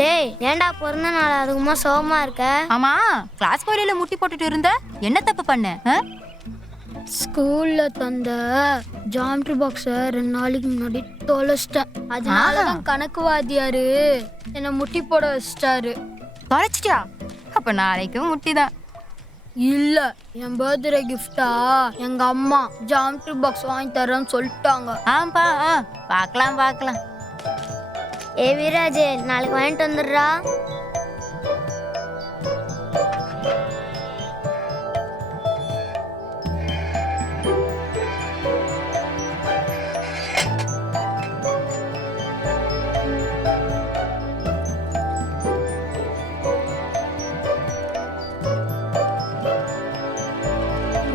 டேய் ஏன்டா பிறந்த நாள் அதுக்குமா சோகமா இருக்க? ஆமா, கிளாஸ் கோயில முட்டி போட்டுட்டு இருந்த என்ன தப்பு பண்ண? ஸ்கூல்ல தந்த ஜாமெட்ரி பாக்ஸ 2 நாளைக்கு முன்னாடி தொலைச்சிட்டேன். அதனாலதான் கணக்கு வாத்தியாரு என்ன முட்டி போட வச்சிட்டாரு. தொலைச்சிட்டியா? அப்ப நாளைக்கு முட்டிதான். இல்ல, என் பர்த்டே கிஃப்டா எங்க அம்மா ஜாமெட்ரி பாக்ஸ் வாங்கி தரேன்னு சொல்லிட்டாங்க. ஆம்பா, பார்க்கலாம். ஏ வீராஜே, நாளைக்கு வாங்கிட்டு வந்துடுறா.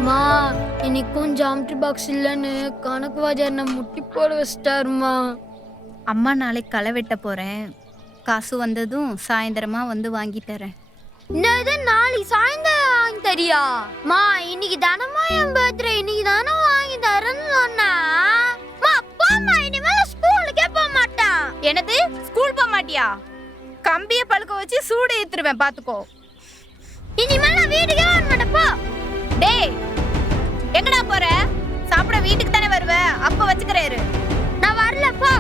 மா, இன்னைக்கும் ஜாமெட்ரி பாக்ஸ் இல்லைன்னு கணக்கு வாத்தியார் என்ன முட்டி போட வச்சிட்டாருமா. அம்மா நாளைக்கு களை வெட்ட போறேன். காசு வந்ததும் சாயந்தரமா வந்து வாங்கி தரேன். என்னது, நாளைக்கு சாயந்தரம் வாங்கி தரியா? மா, இன்னைக்கு தானமா என் பர்த்டே, இன்னைக்கு தானே வாங்கி தரேன்னு சொன்னா. மா போம்மா, இனிமேல ஸ்கூலுக்கே போக மாட்டான். என்னது, ஸ்கூல் போக மாட்டியா? கம்பிய பழுக்க வச்சு சூடு ஏத்துருவேன், பாத்துக்கோ. இனிமேல வீட்டுக்கே வர மாட்டேன், போ. டேய், எங்கடா போற? சாப்பிட வீட்டுக்கு தானே வருவ, அப்ப வச்சுக்கிறேரு. நான் வரல, போ.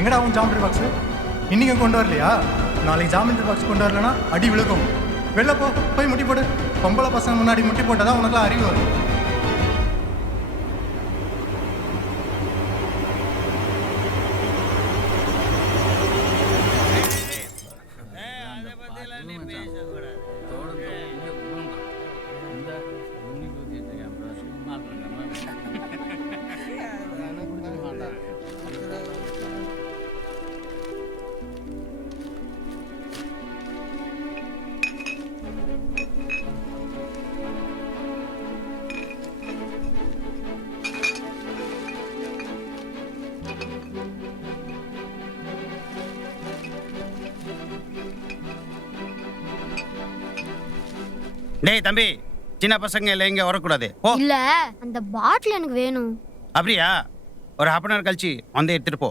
எங்கடா உன் ஜாமெட்ரி பாக்ஸ்? இன்னைக்கு கொண்டு வரலையா? நாளைக்கு ஜாமெட்ரி பாக்ஸ் கொண்டு வரலன்னா அடி விழுக்கும். வெளில போ, போய் முட்டி போடு. பொம்பளை பசங்க முன்னாடி முட்டி போட்டதான் உனக்குலாம் அறிவு வரும். டேய் தம்பி, சின்ன பசங்க இல்லை இங்கே வரக்கூடாது. ஓ இல்ல, அந்த பாட்டில் எனக்கு வேணும். அப்படியா? ஒரு ஹாஃப் அன் ஹவர் கழிச்சு வந்து எடுத்துட்டு போ.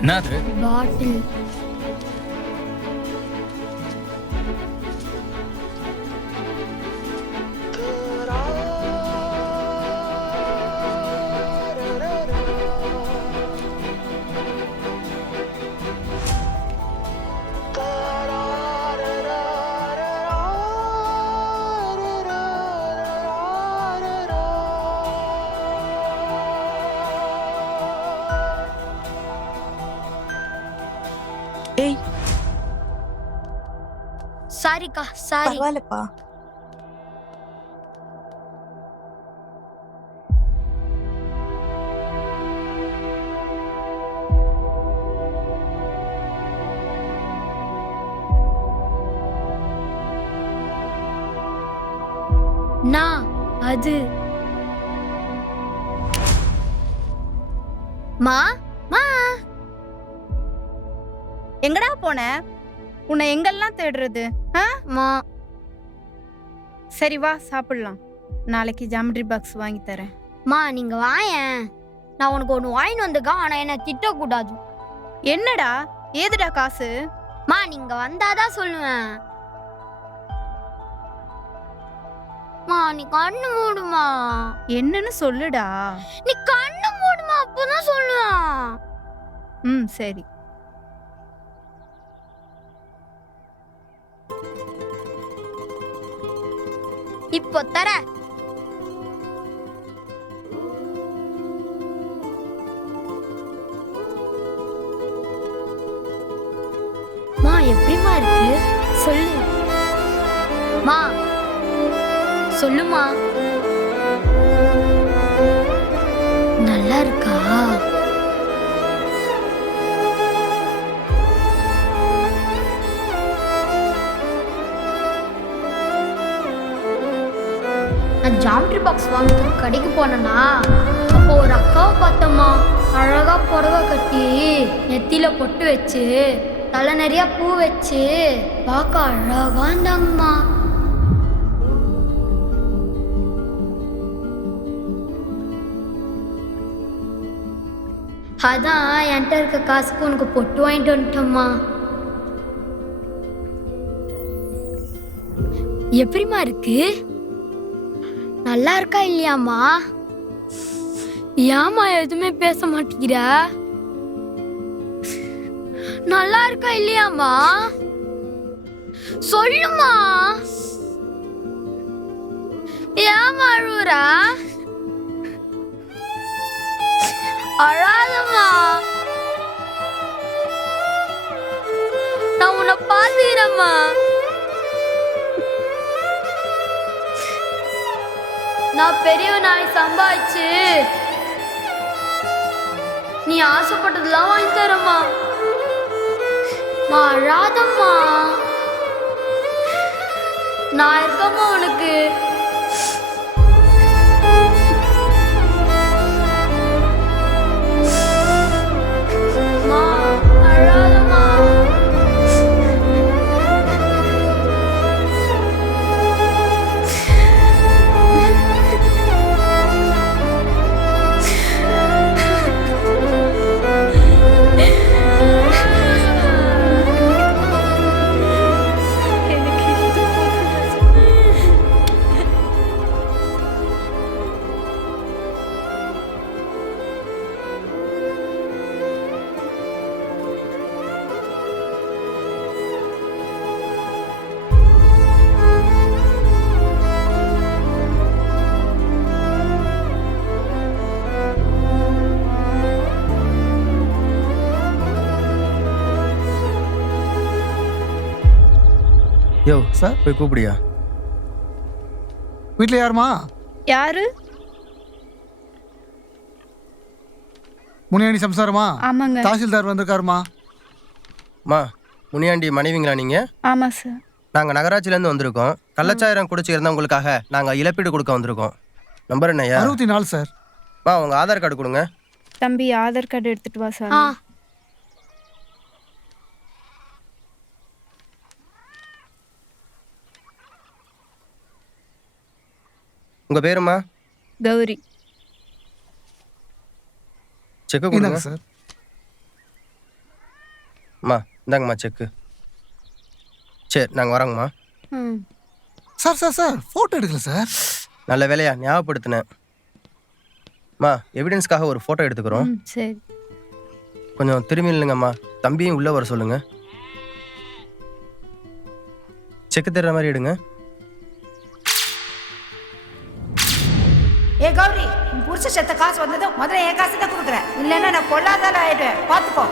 என்னது? பாட்டில். ஏய், சாரிக்கா, சாரி. பரவாயில்லப்பா. நான் அது மா மா எங்கடா போன? உன்னை எங்கெல்லாம் தேடுறது? மா சரி வா சாப்பிடலாம். நாளைக்கு ஜாமெட்ரி பாக்ஸ் வாங்கி தரேன். மா நீங்க வாயேன், நான் உனக்கு ஒன்று வாங்கிட்டு வந்திருக்கேன். ஆனா என்ன திட்டக்கூடாது. என்னடா ஏதுடா காசு? மா நீங்க வந்தாதான் சொல்லுவேன். மா நீ கண்ணு மூடுமா. என்னன்னு சொல்லுடா. நீ கண்ணு மூடுமா, அப்பதான் சொல்லுவேன். சரி. இப்போ தர. மா எப்படிமா இருக்கு சொல்லு. மா சொல்லுமா. நல்லா இருக்கா? நான் ஜாமெட்ரி பாக்ஸ் வாங்குறதுக்கு கடைக்கு போனேன்னா அப்போ ஒரு அக்காவை பார்த்தம்மா. அழகா புடவை கட்டி நெத்தியில பொட்டு வச்சு தலை நிறைய பூ வச்சு பார்க்க அழகா இருந்தாங்கம்மா. அதான் என்கிட்ட இருக்க காசுக்கு உனக்கு பொட்டு வாங்கிட்டு வந்துட்டோம்மா. எப்படிமா இருக்கு? நல்லா இருக்கா இல்லையாம்மா? ஏம்மா எதுவுமே பேச மாட்டேங்கிற? நல்லா இருக்கா இல்லையாம்மா? சொல்லுமா. ஏம்மா அழுவுறா? அழாதம்மா, நான் உன்னை பாத்துக்கிறேம்மா. நான் பெரிய நாய் சம்பாதிச்சு நீ ஆசைப்பட்டதெல்லாம் வாங்கி தரம்மா. அழாதம்மா, நான் இருக்கம்மா உனக்கு. அழாதம்மா. யோ சார் போய் கூப்பிடியா? வீட்டில் யாருமா? யாரு? முனியாண்டி சம்சாரமா? ஆமாங்க. தாசில்தார் வந்திருக்காருமா. மா முனியாண்டி மனைவிங்களா நீங்கள்? ஆமாம் சார். நாங்கள் நகராட்சியிலேருந்து வந்திருக்கோம். கள்ளச்சாயிரம் குடிச்சிருந்தவங்களுக்காக நாங்கள் இழப்பீடு கொடுக்க வந்திருக்கோம். நம்பர் என்னையா? 64 சார். மா உங்கள் ஆதார் கார்டு கொடுங்க. தம்பி ஆதார் கார்டு எடுத்துட்டு வா சார். உங்கள் பேருமா? கௌரி. செக்கு கொடுங்க சார். அம்மா இந்தாங்கம்மா செக்கு. சரி நாங்கள் வரோங்கம்மா. சார் சார் சார் ஃபோட்டோ எடுக்கல சார். நல்ல வேலையா ஞாபகப்படுத்தினேன். அம்மா எவிடன்ஸ்க்காக ஒரு ஃபோட்டோ எடுத்துக்கிறோம். சரி. கொஞ்சம் திரும்பி இல்லைங்கம்மா. தம்பியும் உள்ளே வர சொல்லுங்கள். செக்கு தர்ற மாதிரி எடுங்க. ஏ கௌரி, உன் புருஷ செத்த காசு வந்ததும் முதல்ல என் காசு தான் கொடுக்குறேன். இல்லைன்னா நான் பொல்லாதால ஆயிடுவேன். பார்த்துக்கோ.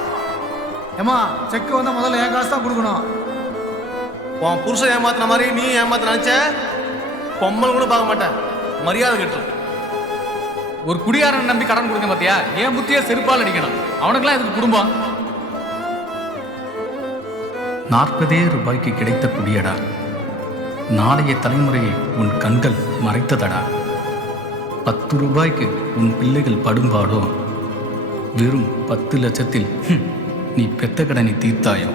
ஏமா செக்கு வந்தால் முதல்ல என் காசு தான் கொடுக்கணும். உன் புருஷன் ஏமாத்தின மாதிரி நீ ஏமாத்த நினைச்ச பொம்மல் கூட பார்க்க மாட்டேன். மரியாதை கட்டு. ஒரு குடியாரன் நம்பி கடன் கொடுக்க பார்த்தியா? ஏன் புத்தியா செருப்பால் அடிக்கணும். அவனுக்கெல்லாம் இதுக்கு குடும்பம். 40 ரூபாய்க்கு கிடைத்த குடியடா. நாளைய தலைமுறையை உன் கண்கள் மறைத்ததடா. 10 ரூபாய்க்கு உன் பிள்ளைகள் படும்பாடோ, வெறும் 10 லட்சத்தில் நீ பெத்த கடனை தீர்த்தாயோ.